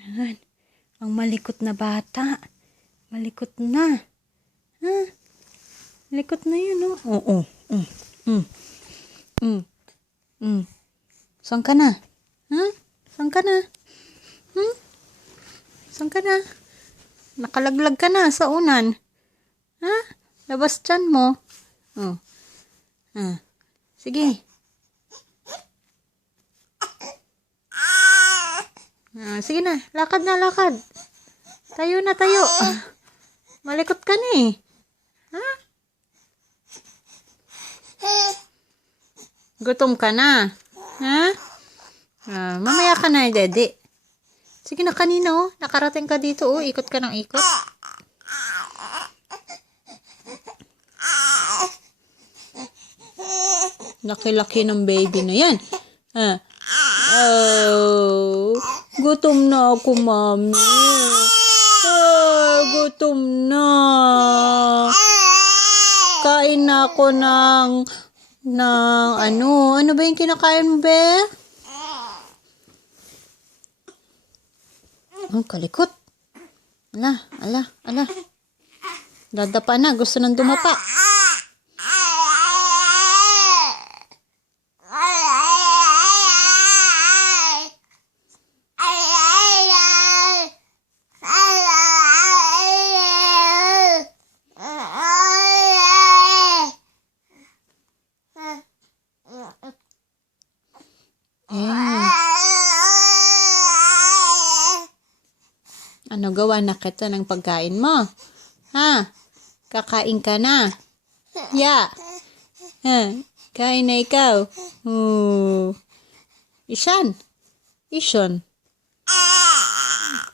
Yan. Ang malikot na bata. Malikot na. Ha? Malikot na yun, oh. Oo. Saan ka na? Ha? Saan ka na? Saan ka na? Nakalaglag ka na sa unan. Ha? Labas tiyan mo. Oh. Sige. Sige na. Lakad na, lakad. Tayo na, tayo. Malikot ka na eh. Ha? Gutom ka na. Ha? Mamaya ka na, Daddy. Sige na, kanina oh. Nakarating ka dito oh. Ikot ka ng ikot. Laki-laki ng baby na yan. Oh, gutom na ako, mami. Gutom na. Kain na ako ng ano ba yung kinakain mo, be? Ang kalikot. Ala. Dadapa na. Gusto nang dumapa. Ano gawa na kita ng pagkain mo? Ha? Kakain ka na? Yeah. Kain na ikaw. Isan.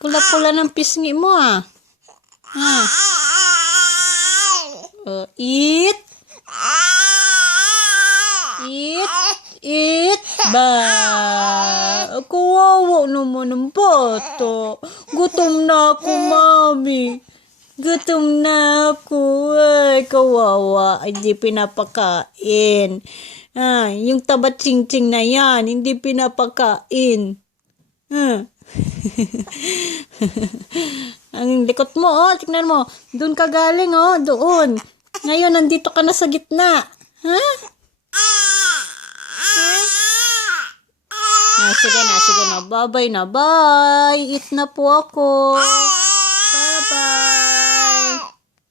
Pula-pula ng pisngi mo ah. Eat. Ba. Kawawa naman ng bata. Gutom na ako, mami. Gutom na ako. Ay, kawawa. Hindi pinapakain. Yung tabat ching-ching na yan, hindi pinapakain. Ang likot mo, oh. Tignan mo. Doon ka galing, oh. Doon. Ngayon, nandito ka na sa gitna. Ha? Sige na. Bye-bye na. Bye. Eat na po ako.